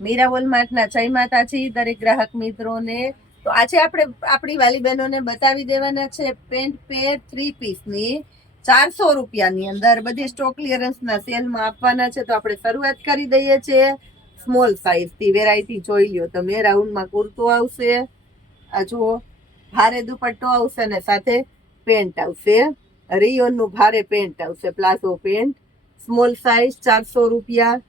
મીરા વોલમાર્ટના જય માતાજી દરેક ગ્રાહક મિત્રોને. તો આજે આપણે આપણી વાલી બહેનોને બતાવી દેવાના છે પેન્ટ પેર 3 પીસની 400 રૂપિયાની અંદર બધી સ્ટોક ક્લિયરન્સના સેલમાં આપવાના છે. તો આપણે શરૂઆત કરી દઈએ છીએ સ્મોલ સાઇઝથી. વેરાયટી જોઈ લ્યો તમે. રાઉન્ડમાં કુર્તો આવશે, આ જુઓ, ભારે દુપટ્ટો આવશે અને સાથે પેન્ટ આવશે. રિયોનનું ભારે પેન્ટ આવશે, પ્લાઝો પેન્ટ. સ્મોલ સાઇઝ 400 રૂપિયા.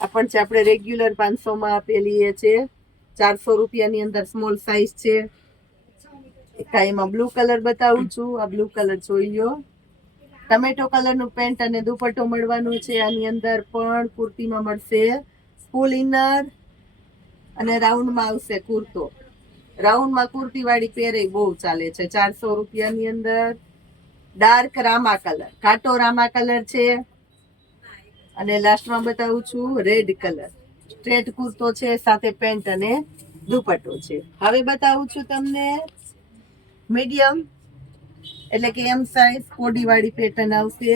આ પણ છે આપણે રેગ્યુલર 500માં આપેલી છે. 400 રૂપિયાની અંદર સ્મોલ સાઇઝ છે. એમાં બ્લુ કલર બતાવું છું. આ બ્લુ કલર જોઈ લો. ટમેટો કલરનું પેન્ટ અને દુપટ્ટો મળવાનું છે. આની અંદર પણ કુર્તીમાં મળશે ફૂલ ઇનર અને રાઉન્ડમાં આવશે કુર્તો. રાઉન્ડમાં કુર્તી વાળી પહેરે બહુ ચાલે છે. 400 રૂપિયાની અંદર ડાર્ક રામા કલર, કાટો રામા કલર છે. અને લાસ્ટમાં બતાવું છું રેડ કલર. સ્ટ્રેટ કુર્તો છે, સાથે પેન્ટ અને દુપટ્ટો છે. હવે બતાવું છું તમને મીડિયમ એટલે કે એમ સાઇઝ કોડીવાળી પેટર્ન આવશે.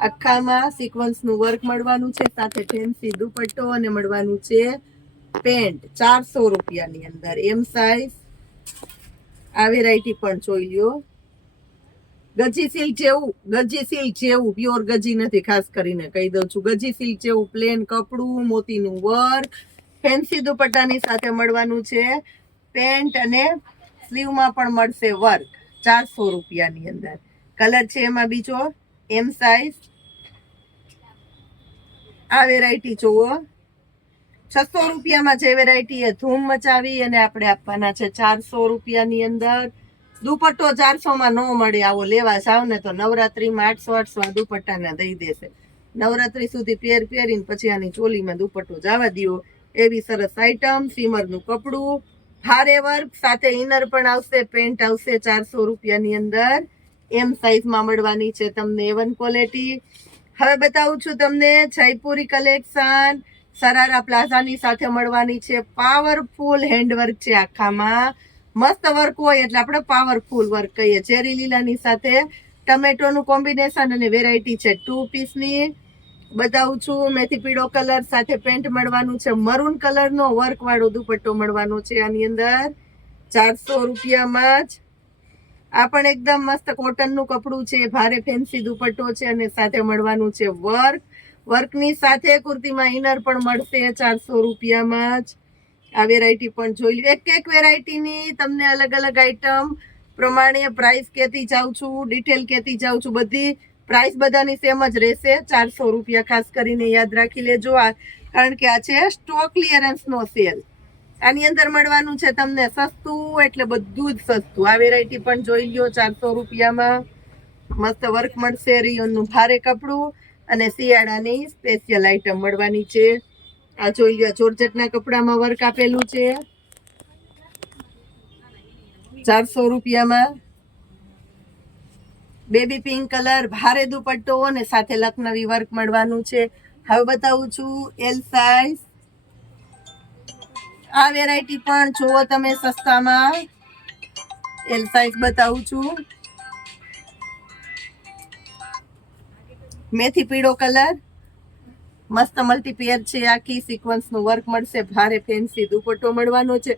આખામાં સિક્વન્સનું વર્ક મળવાનું છે, સાથે ફેન્સી દુપટ્ટો અને મળવાનું છે પેન્ટ. 400 રૂપિયાની અંદર એમ સાઇઝ. આ વેરાયટી પણ જોઈ લ્યો. ગજી સિલ્ક જેવું પ્યોર ગજી નથી, ખાસ કરીને કહી દઉં છું. ગજી સિલ્ક જેવું પ્લેન કપડું, મોતીનું વર્ક, ફેન્સી દુપટ્ટાની સાથે મળવાનું છે પેન્ટ અને સ્લીવમાં પણ મળશે વર્ક. 400 રૂપિયાની અંદર. કલર છે એમાં બીજો એમ સાઇઝ. આ વેરાયટી જુઓ. 600 રૂપિયામાં જે વેરાયટી એ ધૂમ મચાવી અને આપણે આપવાના છે 400 રૂપિયાની અંદર. દુપટ્ટો 400માં ન મળે. આવો લેવા જાવ ને તો નવરાત્રીમાં 800 દુપટ્ટાના દઈ દેશે. નવરાત્રી સુધી પહેરીને પછી આની ચોલીમાં દુપટ્ટો જવા દો. એવી સરસ આઈટમ. સીમરનું કપડું, ભારે વર્ક, સાથે ઇનર પણ આવશે, પેન્ટ આવશે. 400 રૂપિયાની અંદર એમ સાઇઝમાં મળવાની છે તમને A1 ક્વોલિટી. હવે બતાવું છું તમને જયપુરી કલેક્શન. સરારા પ્લાઝાની સાથે મળવાની છે. પાવરફુલ હેન્ડવર્ક છે આખામાં. મસ્ત વર્ક હોય એટલે આપણે પાવરફુલ વર્ક કહીએ. ચેરી લીલાની સાથે ટમેટોનું કોમ્બિનેશન અને વેરાયટી છે 2 પીસની. બતાવું છું મેથી પીળો કલર, સાથે પેન્ટ મળવાનું છે. મરૂન કલરનો વર્ક વાળો દુપટ્ટો મળવાનો છે આની અંદર 400 રૂપિયામાં જ. આ પણ એકદમ મસ્ત કોટનનું કપડું છે. ભારે ફેન્સી દુપટ્ટો છે અને સાથે મળવાનું છે વર્ક. વર્કની સાથે કુર્તીમાં ઇનર પણ મળશે 400 રૂપિયામાં જ. આ વેરાયટી પણ જોઈ લો. એક વેરાયટીની તમને અલગ અલગ આઈટમ પ્રમાણે પ્રાઇસ કહેતી જાઉં છું, ડિટેલ કહેતી જાઉં છું. બધી પ્રાઇસ બધાની સેમ જ રહેશે. 400 રૂપિયા ખાસ કરીને યાદ રાખી લેજો. કારણ કે આ છે સ્ટોક ક્લિયરન્સનો સેલ. આની અંદર મળવાનું છે તમને સસ્તું, એટલે બધું જ સસ્તું. આ વેરાયટી પણ જોઈ લો. 400 રૂપિયામાં મસ્ત વર્ક મળશે. રિયોનનું ભારે કપડું અને શિયાળાની સ્પેશિયલ આઈટમ મળવાની છે. આ જોઈ લો, જોર્જેટના કપડામાં વર્ક આપેલું છે 400 રૂપિયામાં. બેબી પિંક કલર, ભારે દુપટ્ટો અને સાથે લખનવી વર્ક મળવાનું છે. હવે બતાવું છું એલ સાઇઝ. આ વેરાયટી પણ જુઓ તમે સસ્તામાં. એલ સાઇઝ બતાવું છું. મેથી પીળો કલર, મસ્ત મલ્ટીપેર છે. આખી સિક્વન્સનું વર્ક મળશે. ભારે ફેન્સી દુપટ્ટો મળવાનો છે.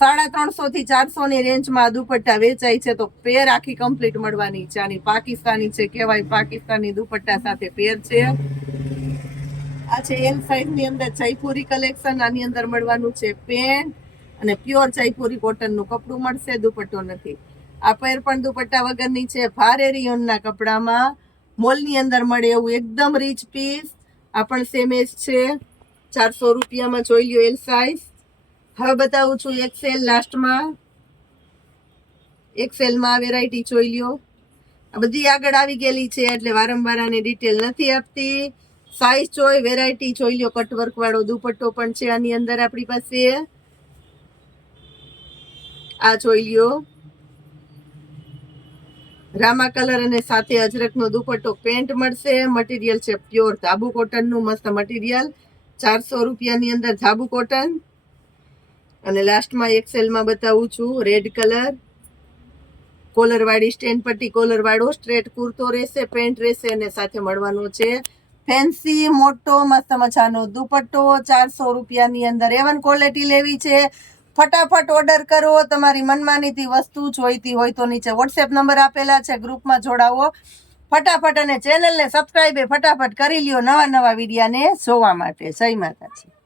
350 થી 400 ની રેન્જમાં દુપટ્ટા વેચાય છે. તો પેર આખી કમ્પ્લીટ મળવાની છે. આની પાકિસ્તાની છે કહેવાય. પાકિસ્તાની દુપટ્ટા સાથે પેર છે. આ છે એલ સાઇઝ ની અંદર જયપુરી કલેક્શન. આની અંદર મળવાનું છે પેન્ટ અને પ્યોર જયપુરી કોટનનું કપડું મળશે. દુપટ્ટો નથી. આ પેર પણ દુપટ્ટા વગરની છે. ભારે રિયોનના કપડામાં મોલની અંદર મળે એવું એકદમ રીચ પીસ. આ પણ સેમ એજ છે. 400 રૂપિયામાં જોઈ લ્યો એલ સાઇઝ. હવે બતાવું છું એક્સેલ લાસ્ટમાં. એક્સેલમાં આ વેરાયટી જોઈ લ્યો. આ બધી આગળ આવી ગયેલી છે એટલે વારંવાર આની ડિટેલ નથી આપતી. સાઇઝ જોઈ, વેરાયટી જોઈ લ્યો. કટવર્ક વાળો દુપટ્ટો પણ છે આની અંદર આપણી પાસે. આ જોઈ લ્યો, રામા કલર અને સાથે અજરકનો દુપટ્ટો. પેન્ટ મળશે. મટીરિયલ છે પ્યોર ધાબુ કોટનનું મસ્ત મટીરિયલ. 400 રૂપિયાની અંદર ધાબુ કોટન. અને લાસ્ટમાં એક્સેલમાં બતાવું છું રેડ કલર. કોલર વાળી સ્ટેન્ડ પટ્ટી કોલર વાળો સ્ટ્રેટ કુર્તો રહેશે, પેન્ટ રહેશે અને સાથે મળવાનો છે ફેન્સી મોટો મસ્ત મજાનો દુપટ્ટો 400 રૂપિયાની અંદર A1 ક્વોલિટી લેવી છે ફટાફટ ઓર્ડર કરો તમારી મનમાનીથી વસ્તુ જોઈતી હોય તો નીચે વોટ્સએપ નંબર આપેલા છે ગ્રુપમાં જોડાવો ફટાફટ અને ચેનલને સબસ્ક્રાઇબ ફટાફટ કરી લ્યો નવા વિડીયાને જોવા માટે જય માતાજી